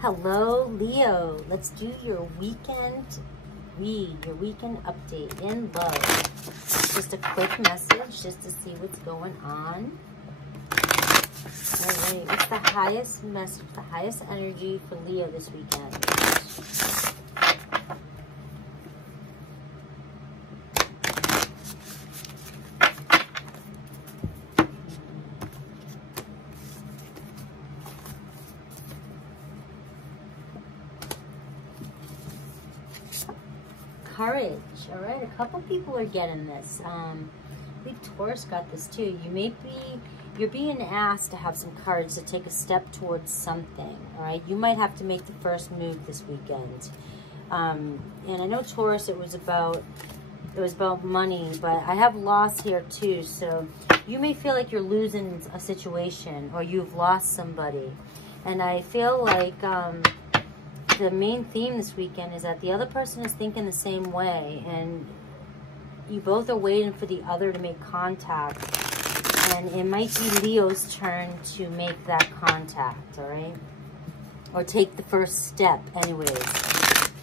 Hello, Leo. Let's do your weekend read, your weekend update in love. Just a quick message just to see what's going on. All right, what's the highest message, the highest energy for Leo this weekend? Courage. All right, a couple people are getting this. I think Taurus got this too. You're being asked to have some courage to take a step towards something. All right, you might have to make the first move this weekend. And I know Taurus, it was about money, but I have loss here too. So you may feel like you're losing a situation or you've lost somebody, and I feel like the main theme this weekend is that the other person is thinking the same way, and you both are waiting for the other to make contact, and it might be Leo's turn to make that contact, all right? Or take the first step anyways.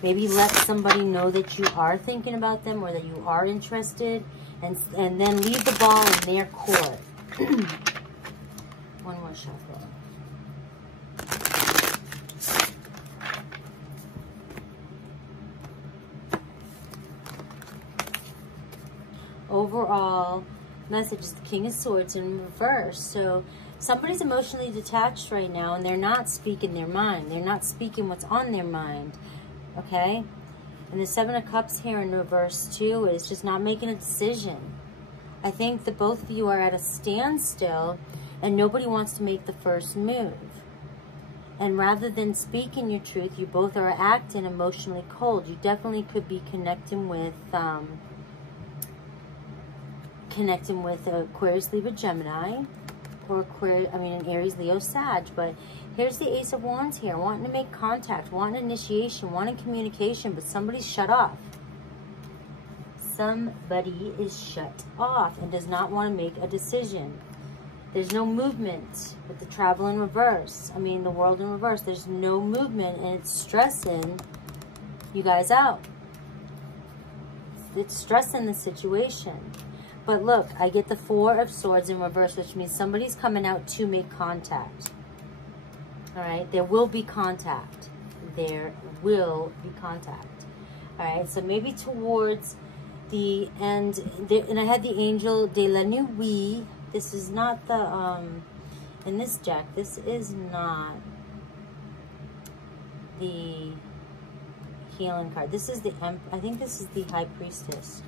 Maybe let somebody know that you are thinking about them or that you are interested, and then leave the ball in their court. One more shuffle. Overall message is the King of Swords in reverse. So somebody's emotionally detached right now, and they're not speaking their mind. They're not speaking what's on their mind, okay? And the Seven of Cups here in reverse too is just not making a decision. I think that both of you are at a standstill, and nobody wants to make the first move. And rather than speaking your truth, you both are acting emotionally cold. You definitely could be connecting with Aquarius, Libra, Gemini, or an Aries, Leo, Sag. But here's the Ace of Wands here, wanting to make contact, wanting initiation, wanting communication, but somebody's shut off. Somebody is shut off and does not want to make a decision. There's no movement with the Travel in reverse. The World in reverse. There's no movement, and it's stressing you guys out. It's stressing the situation. But look, I get the Four of Swords in reverse, which means somebody's coming out to make contact. All right, there will be contact. There will be contact. All right, so maybe towards the end, and I had the Angel de la Nuit. This is not the, in this deck, this is not the healing card. This is the, I think this is the High Priestess.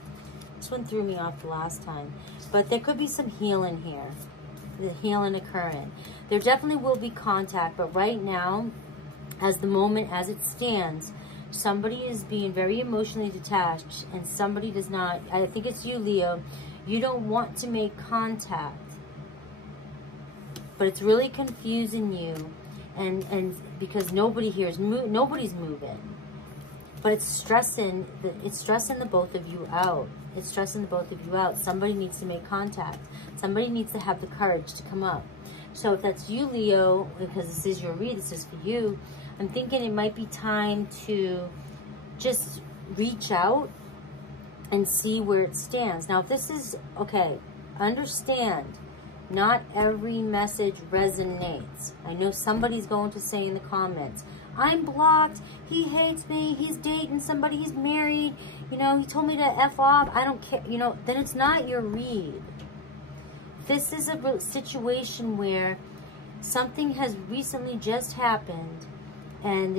This one threw me off the last time. But there could be some healing here. The healing occurring. There definitely will be contact. But right now, as the moment as it stands, somebody is being very emotionally detached. And somebody does not, I think it's you, Leo. You don't want to make contact. But it's really confusing you. And because nobody here is, nobody's moving. But it's stressing the both of you out. It's stressing the both of you out. Somebody needs to make contact. Somebody needs to have the courage to come up. So if that's you, Leo, because this is your read, this is for you, I'm thinking it might be time to just reach out and see where it stands. Now, if this is, okay, understand, not every message resonates. I know somebody's going to say in the comments, I'm blocked, he hates me, he's dating somebody, he's married, he told me to F off, I don't care, then it's not your read. This is a situation where something has recently just happened, and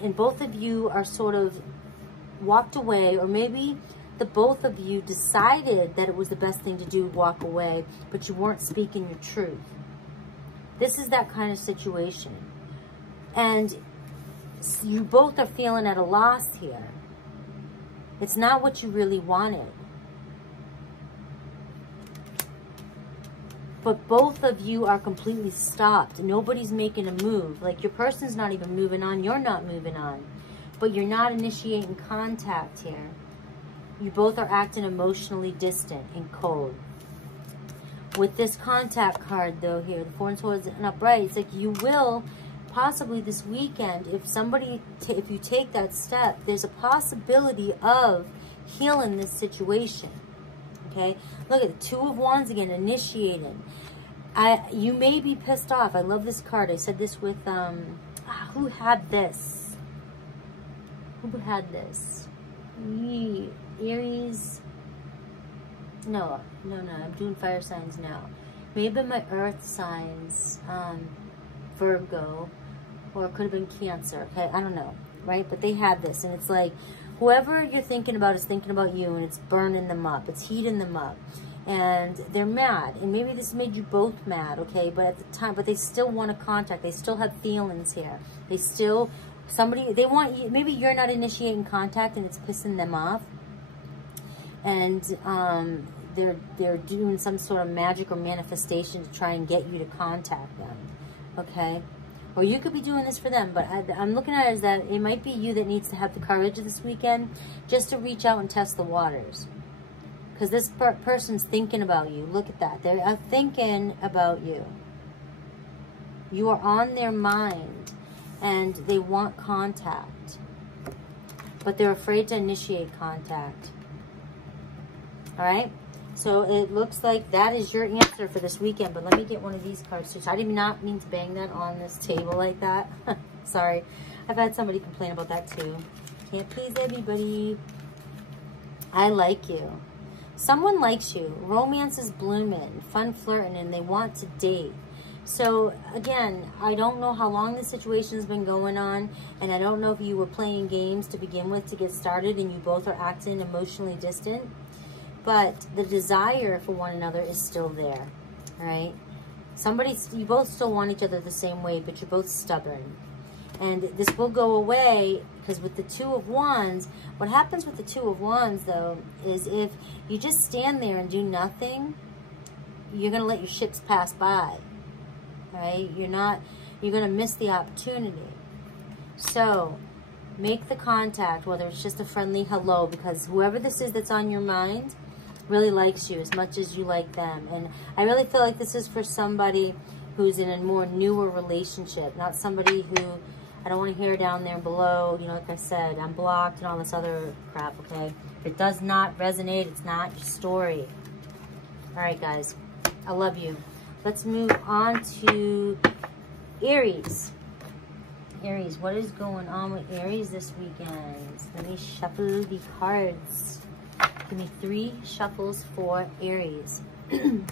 and both of you are sort of walked away, or maybe the both of you decided that it was the best thing to do, walk away, but you weren't speaking your truth. This is that kind of situation. And you both are feeling at a loss here. It's not what you really wanted. But both of you are completely stopped. Nobody's making a move. Like, your person's not even moving on. You're not moving on. But you're not initiating contact here. You both are acting emotionally distant and cold. With this contact card, though, here, the Four of Swords and upright, it's like you will possibly this weekend, if you take that step, there's a possibility of healing this situation. Okay, look at the Two of Wands again, initiating. You may be pissed off. I love this card. I said this with who had this? Who had this? Aries. No, I'm doing fire signs now. May have been my earth signs, Virgo, or it could have been Cancer. Okay, I don't know, right? But they had this, and it's like whoever you're thinking about is thinking about you, and it's burning them up, it's heating them up, and they're mad. And maybe this made you both mad, okay? But at the time, but they still want to contact. They still have feelings here. They still they want you. Maybe you're not initiating contact, and it's pissing them off. And they're doing some sort of magic or manifestation to try and get you to contact them, okay? Or you could be doing this for them, but I'm looking at it as that it might be you that needs to have the courage this weekend just to reach out and test the waters. Because this person's thinking about you. Look at that. They are thinking about you. You are on their mind, and they want contact. But they're afraid to initiate contact. All right, so it looks like that is your answer for this weekend. But let me get one of these cards too. So I did not mean to bang that on this table like that. Sorry. I've had somebody complain about that too. Can't please everybody. I like you. Someone likes you. Romance is blooming. Fun flirting, and they want to date. So again, I don't know how long this situation has been going on, and I don't know if you were playing games to begin with to get started and you both are acting emotionally distant. But the desire for one another is still there, all right? You both still want each other the same way, but you're both stubborn. And this will go away, because with the Two of Wands, what happens with the Two of Wands, though, is if you just stand there and do nothing, you're going to let your ships pass by, right? You're going to miss the opportunity. So make the contact, whether it's just a friendly hello, because whoever this is that's on your mind really likes you as much as you like them. And I really feel like this is for somebody who's in a more newer relationship, not somebody who, I don't want to hear down there below, you know, like I said, I'm blocked and all this other crap, okay? If it does not resonate, it's not your story. All right, guys, I love you. Let's move on to Aries. Aries, what is going on with Aries this weekend? Let me shuffle the cards. Give me 3 shuffles for Aries. 1,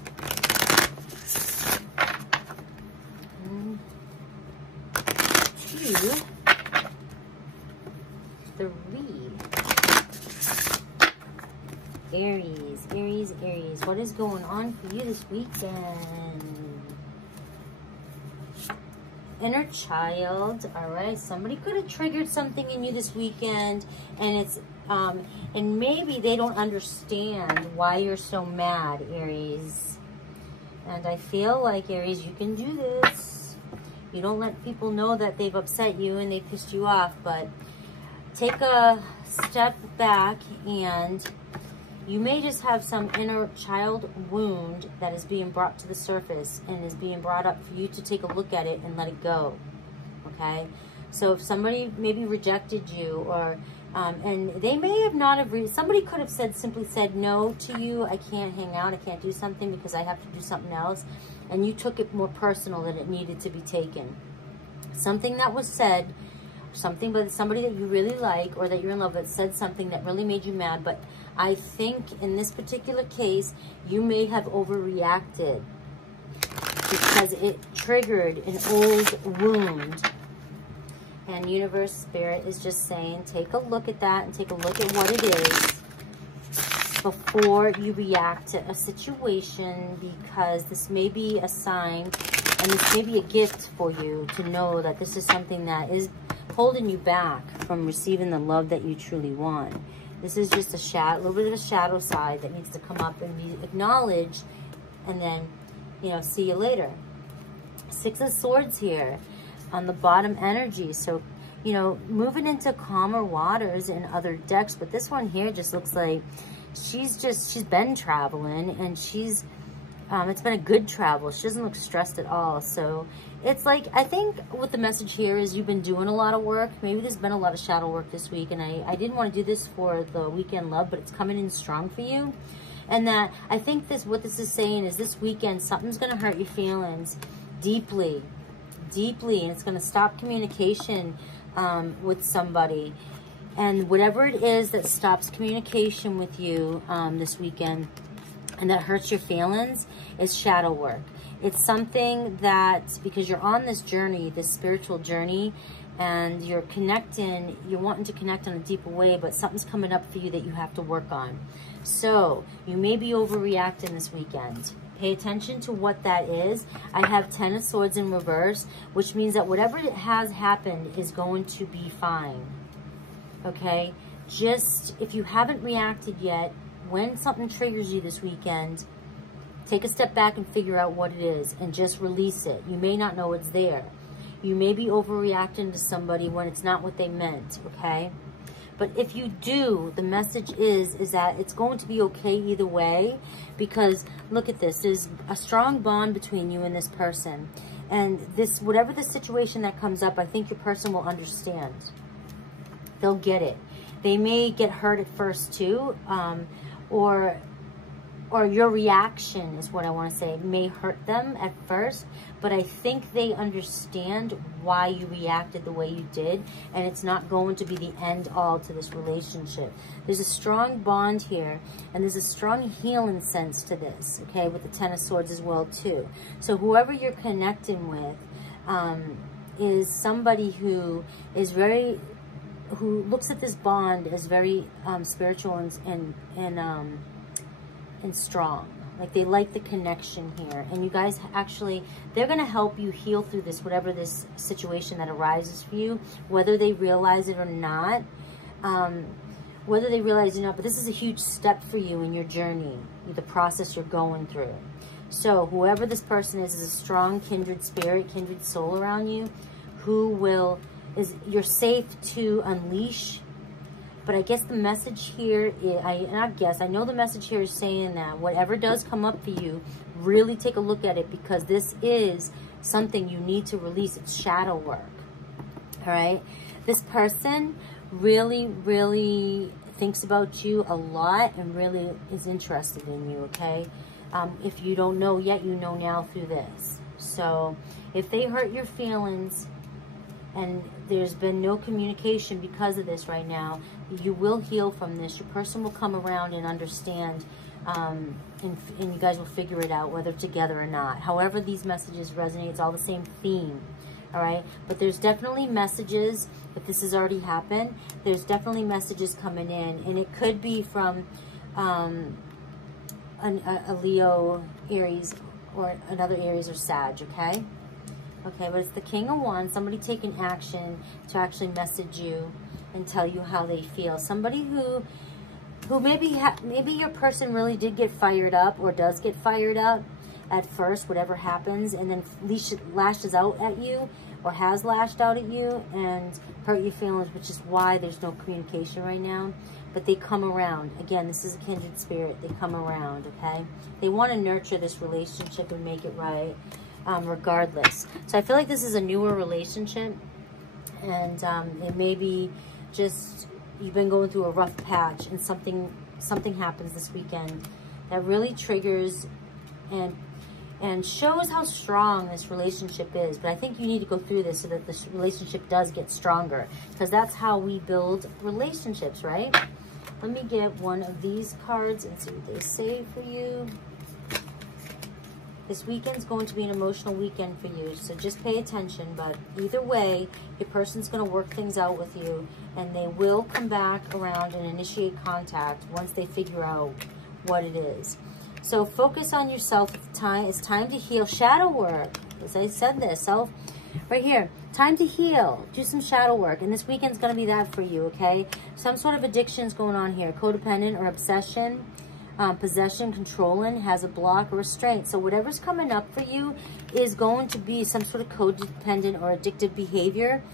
2, 3. Aries, Aries, Aries. What is going on for you this weekend? Inner child. All right, somebody could have triggered something in you this weekend, and it's and maybe they don't understand why you're so mad, Aries. And I feel like, Aries, you can do this. You don't let people know that they've upset you and they pissed you off, but take a step back, and you may just have some inner child wound that is being brought to the surface and is being brought up for you to take a look at it and let it go, okay? So if somebody maybe rejected you, or and they may have not have, somebody could have simply said no to you. I can't hang out, I can't do something because I have to do something else. And you took it more personal than it needed to be taken. Something that was said, something by somebody that you really like or that you're in love with said something that really made you mad. But I think in this particular case, you may have overreacted because it triggered an old wound. And Universe Spirit is just saying, take a look at that and take a look at what it is before you react to a situation, because this may be a sign and this may be a gift for you to know that this is something that is holding you back from receiving the love that you truly want. This is just a little bit of a shadow side that needs to come up and be acknowledged, and then, you know, see you later. 6 of Swords here on the bottom energy. So, you know, moving into calmer waters in other decks, but this one here just looks like she's been traveling, and she's It's been a good travel. She doesn't look stressed at all. So it's like, I think what the message here is you've been doing a lot of work. Maybe there's been a lot of shadow work this week. And I didn't want to do this for the weekend love, but it's coming in strong for you. And that I think what this is saying is this weekend, something's going to hurt your feelings deeply, deeply. And it's going to stop communication with somebody. And whatever it is that stops communication with you this weekend and that hurts your feelings is shadow work. It's something that, because you're on this journey, this spiritual journey, and you're connecting, you're wanting to connect in a deeper way, but something's coming up for you that you have to work on. So you may be overreacting this weekend. Pay attention to what that is. I have 10 of Swords in reverse, which means that whatever has happened is going to be fine. Okay? Just, if you haven't reacted yet, when something triggers you this weekend, take a step back and figure out what it is and just release it. You may not know it's there. You may be overreacting to somebody when it's not what they meant, okay? But if you do, the message is that it's going to be okay either way, because look at this. There's a strong bond between you and this person. And this, whatever the situation that comes up, I think your person will understand. They'll get it. They may get hurt at first too, or your reaction is what I want to say, may hurt them at first, but I think they understand why you reacted the way you did, and it's not going to be the end all to this relationship. There's a strong bond here, and there's a strong healing sense to this, okay, with the Ten of Swords as well too. So whoever you're connecting with is somebody who is very, who looks at this bond as very spiritual and strong. Like they like the connection here. And you guys actually, they're going to help you heal through this, whatever this situation that arises for you, whether they realize it or not. Whether they realize it or not, but this is a huge step for you in your journey, the process you're going through. So whoever this person is a strong kindred spirit, kindred soul around you, who you're safe to unleash. But I guess the message here, I know the message here is saying that whatever does come up for you, really take a look at it, because this is something you need to release. It's shadow work. All right? This person really, really thinks about you a lot and really is interested in you, okay? If you don't know yet, you know now through this. So if they hurt your feelings, and there's been no communication because of this right now, you will heal from this. Your person will come around and understand, and you guys will figure it out, whether together or not. However these messages resonate, it's all the same theme, all right? But there's definitely messages, if this has already happened, there's definitely messages coming in, and it could be from a Leo, Aries, or another Aries or Sag, okay? Okay, but it's the King of Wands, somebody taking action to actually message you and tell you how they feel. Somebody who maybe your person really did get fired up or does get fired up at first, whatever happens, and then lashes out at you or has lashed out at you and hurt your feelings, which is why there's no communication right now. But they come around. Again, this is a kindred spirit. They come around, okay? They want to nurture this relationship and make it right. Regardless. So I feel like this is a newer relationship, and it may be just you've been going through a rough patch, and something happens this weekend that really triggers and shows how strong this relationship is. But I think you need to go through this so that this relationship does get stronger, because that's how we build relationships, right? Let me get one of these cards and see what they say for you. This weekend's going to be an emotional weekend for you, so just pay attention. But either way, your person's going to work things out with you, and they will come back around and initiate contact once they figure out what it is. So focus on yourself. It's time to heal. Shadow work. As I said this, right here, time to heal. Do some shadow work, and this weekend's going to be that for you, okay? Some sort of addiction's going on here, codependent or obsession. Possession, controlling, has a block or restraint. So whatever's coming up for you is going to be some sort of codependent or addictive behavior,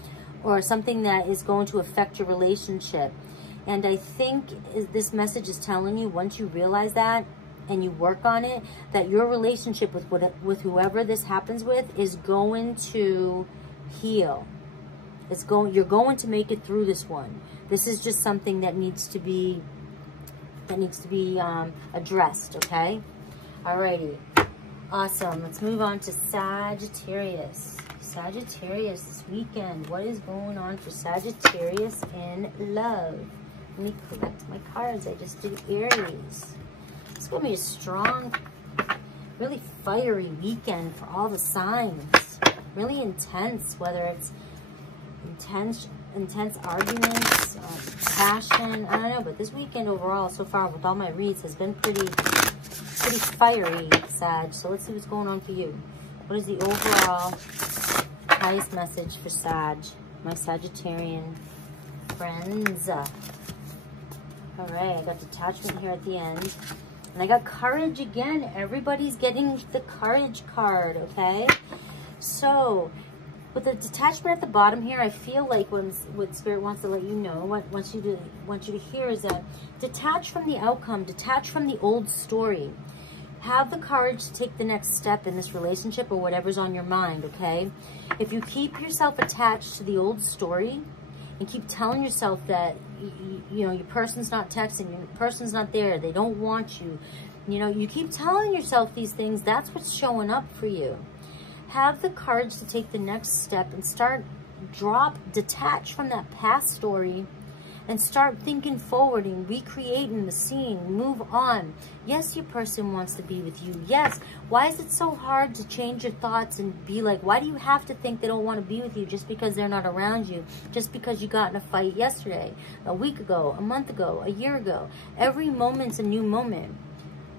or something that is going to affect your relationship. And I think this message is telling you, once you realize that, and you work on it, that your relationship with whoever this happens with is going to heal. You're going to make it through this one. This is just something that needs to be addressed, okay? Alrighty. Awesome. Let's move on to Sagittarius. Sagittarius this weekend. What is going on for Sagittarius in love? Let me collect my cards. I just did Aries. It's going to be a strong, really fiery weekend for all the signs. Really intense, whether it's intense arguments, passion, I don't know, but this weekend overall, so far with all my reads, has been pretty fiery, Sag. So let's see what's going on for you. What is the overall highest message for Sag, my Sagittarian friends? All right, I got detachment here at the end. And I got courage again. Everybody's getting the courage card, okay? So, with the detachment at the bottom here, I feel like what Spirit wants to let you know, wants you to hear is that detach from the outcome, detach from the old story. Have the courage to take the next step in this relationship or whatever's on your mind, okay? If you keep yourself attached to the old story and keep telling yourself that, you know, your person's not texting, your person's not there, they don't want you, you know, you keep telling yourself these things, that's what's showing up for you. Have the courage to take the next step and detach from that past story and start thinking forward and recreating the scene. Move on. Yes, your person wants to be with you. Yes. Why is it so hard to change your thoughts and be like, why do you have to think they don't want to be with you just because they're not around you? Just because you got in a fight yesterday, a week ago, a month ago, a year ago. Every moment's a new moment.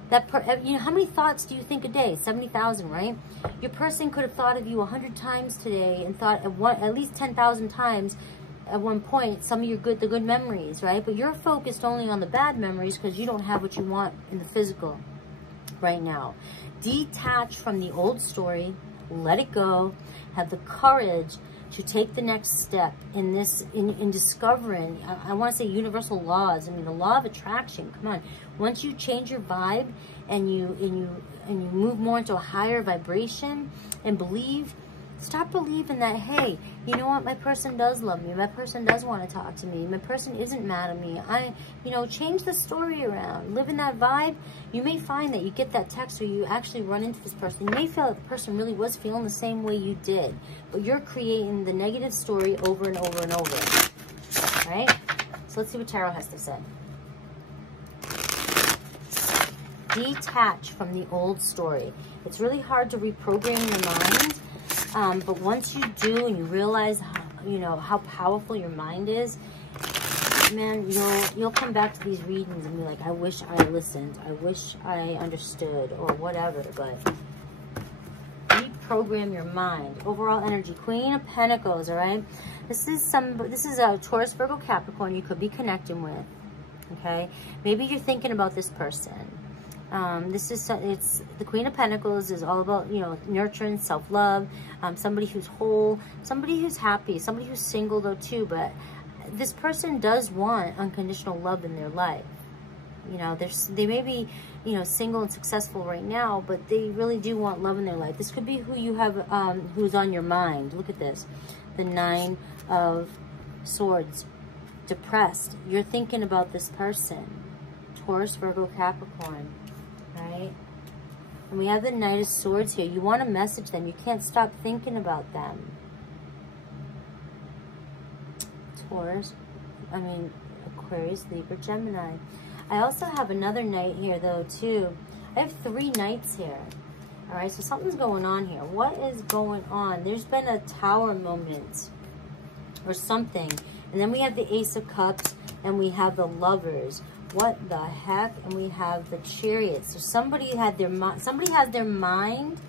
You know, how many thoughts do you think a day? 70,000, right? Your person could have thought of you 100 times today and thought at least 10,000 times at one point some of the good memories, right? But you're focused only on the bad memories because you don't have what you want in the physical right now. Detach from the old story, let it go, have the courage to take the next step in discovering, I want to say universal laws. I mean, the law of attraction. Come on. Once you change your vibe and you move more into a higher vibration and stop believing that, hey, you know what, my person does love me, my person does want to talk to me, my person isn't mad at me. Change the story around, live in that vibe. You may find that you get that text where you actually run into this person. You may feel that the person really was feeling the same way you did, but you're creating the negative story over and over and over. All right? So let's see what Tarot has to say. Detach from the old story. It's really hard to reprogram your mind, but once you do and you realize how powerful your mind is, man, you'll come back to these readings and be like, I wish I listened, I wish I understood, or whatever. But reprogram your mind. Overall energy, Queen of Pentacles. All right, this is a Taurus, Virgo, Capricorn you could be connecting with. Okay, maybe you're thinking about this person. It's the Queen of Pentacles is all about, nurturing, self-love, somebody who's whole, somebody who's happy, somebody who's single though too, but this person does want unconditional love in their life. They may be, single and successful right now, but they really do want love in their life. This could be who you have, who's on your mind. Look at this. The 9 of Swords. Depressed. You're thinking about this person. Taurus, Virgo, Capricorn. Right? And we have the Knight of Swords here. You want to message them. You can't stop thinking about them. Taurus. Aquarius, Libra, Gemini. I also have another Knight here, though, too. I have 3 Knights here. All right, so something's going on here. What is going on? There's been a Tower moment or something. And then we have the Ace of Cups, and we have the Lovers. What the heck? And we have the Chariot. So somebody has their mind,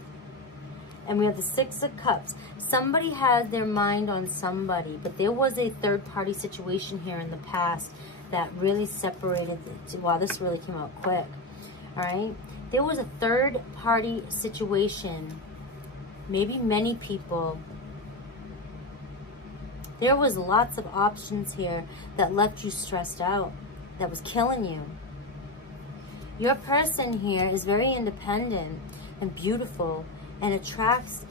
and we have the 6 of Cups. Somebody has their mind on somebody, but there was a third-party situation here in the past that really separated. Wow, this really came out quick. All right, there was a third-party situation. Maybe many people. There was lots of options here that left you stressed out, that was killing you. Your person here is very independent and beautiful and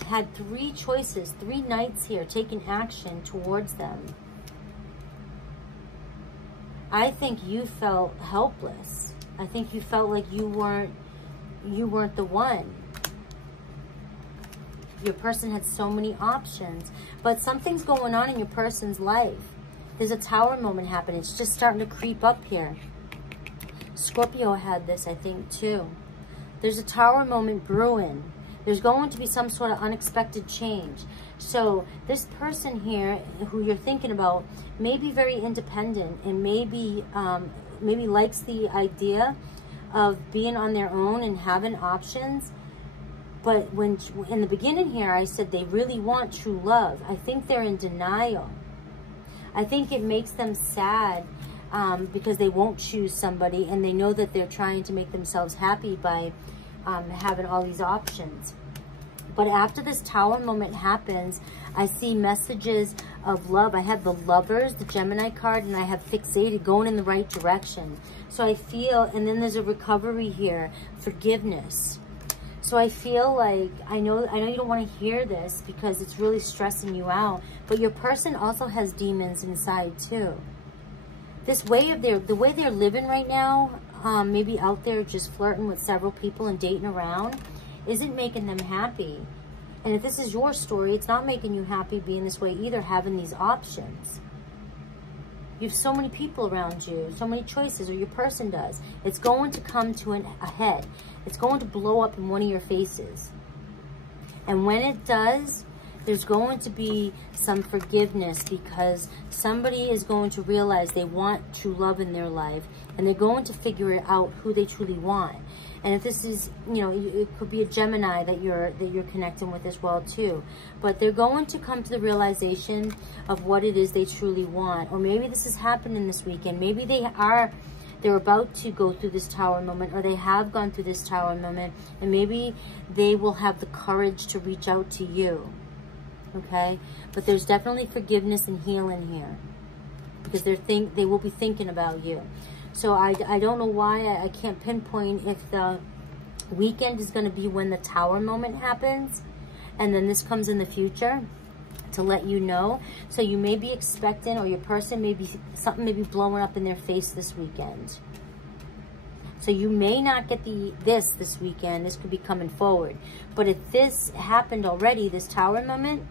had 3 choices, 3 knights here taking action towards them. I think you felt helpless. I think you felt like you weren't the one. Your person had so many options, but something's going on in your person's life. There's a tower moment happening. It's just starting to creep up here. Scorpio had this, I think, too. There's a tower moment brewing. There's going to be some sort of unexpected change. So this person here who you're thinking about may be very independent and maybe likes the idea of being on their own and having options. But when in the beginning here, I said they really want true love. I think they're in denial. I think it makes them sad because they won't choose somebody, and they know that they're trying to make themselves happy by having all these options. But after this tower moment happens, I see messages of love. I have the Lovers, the Gemini card, and I have fixated, going in the right direction. So I feel, and then there's a recovery here, forgiveness. So I feel like, I know you don't want to hear this because it's really stressing you out, but your person also has demons inside too. This way of the way they're living right now, maybe out there just flirting with several people and dating around, isn't making them happy. And if this is your story, it's not making you happy being this way either, having these options. You have so many people around you, so many choices, or your person does. It's going to come to a head. It's going to blow up in one of your faces. And when it does, there's going to be some forgiveness because somebody is going to realize they want true love in their life, and they're going to figure out who they truly want. And if this is, you know, it could be a Gemini that you're connecting with as well too. But they're going to come to the realization of what it is they truly want. Or maybe this is happening this weekend. Maybe they're about to go through this tower moment, or they have gone through this tower moment, and maybe they will have the courage to reach out to you. Okay? But there's definitely forgiveness and healing here, because they will be thinking about you. So I don't know why I can't pinpoint if the weekend is going to be when the tower moment happens, and then this comes in the future to let you know. So you may be expecting, or your person may be, something may be blowing up in their face this weekend. So you may not get this weekend. This could be coming forward. But if this happened already, this tower moment,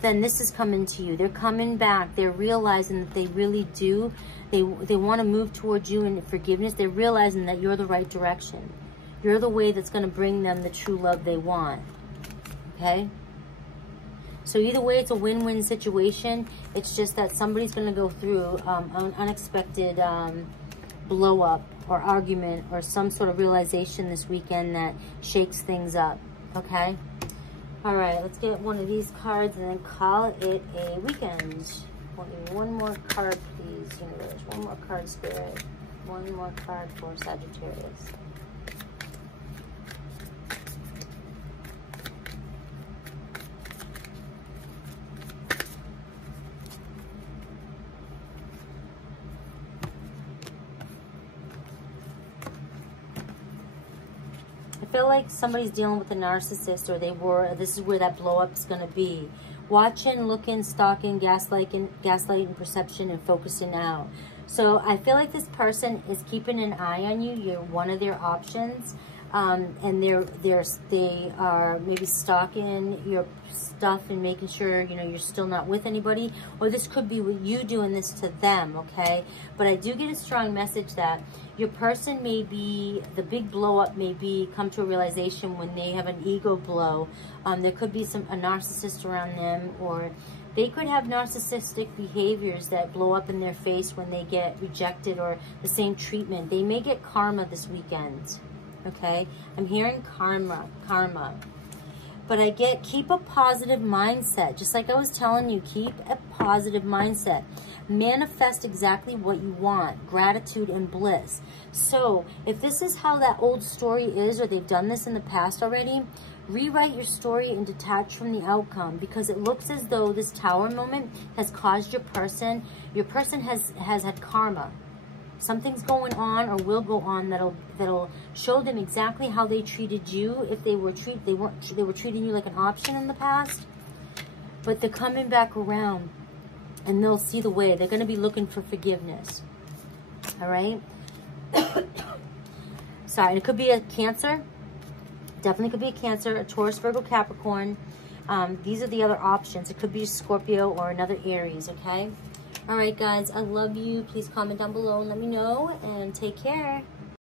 then this is coming to you. They're coming back. They're realizing that they really do. They want to move towards you in forgiveness. They're realizing that you're the right direction. You're the way that's going to bring them the true love they want. Okay? So either way, it's a win-win situation. It's just that somebody's going to go through an unexpected blow-up or argument or some sort of realization this weekend that shakes things up. Okay? All right, let's get one of these cards and then call it a weekend. One more card, please, universe. One more card, spirit. One more card for Sagittarius. I feel like somebody's dealing with a narcissist, or this is where that blow up is going to be. Watching, looking, stalking, gaslighting, perception, and focusing out. So I feel like this person is keeping an eye on you. You're one of their options. And they are maybe stalking your stuff and making sure, you know, you're still not with anybody. Or this could be you doing this to them, okay? But I do get a strong message that your person may be, the big blow up may be come to a realization when they have an ego blow. There could be a narcissist around them, or they could have narcissistic behaviors that blow up in their face when they get rejected or the same treatment. They may get karma this weekend. Okay, I'm hearing karma. But I get, keep a positive mindset. Just like I was telling you, keep a positive mindset. Manifest exactly what you want. Gratitude and bliss. So if this is how that old story is, or they've done this in the past already, rewrite your story and detach from the outcome, because it looks as though this tower moment has caused your person has had karma. Something's going on or will go on that'll show them exactly how they treated you. If they were treating you like an option in the past, but they're coming back around and they'll see the way. They're going to be looking for forgiveness. All right. Sorry, it could be a Cancer. Definitely could be a Cancer, a Taurus, Virgo, Capricorn. These are the other options. It could be a Scorpio or another Aries, okay? All right, guys, I love you. Please comment down below and let me know, and take care.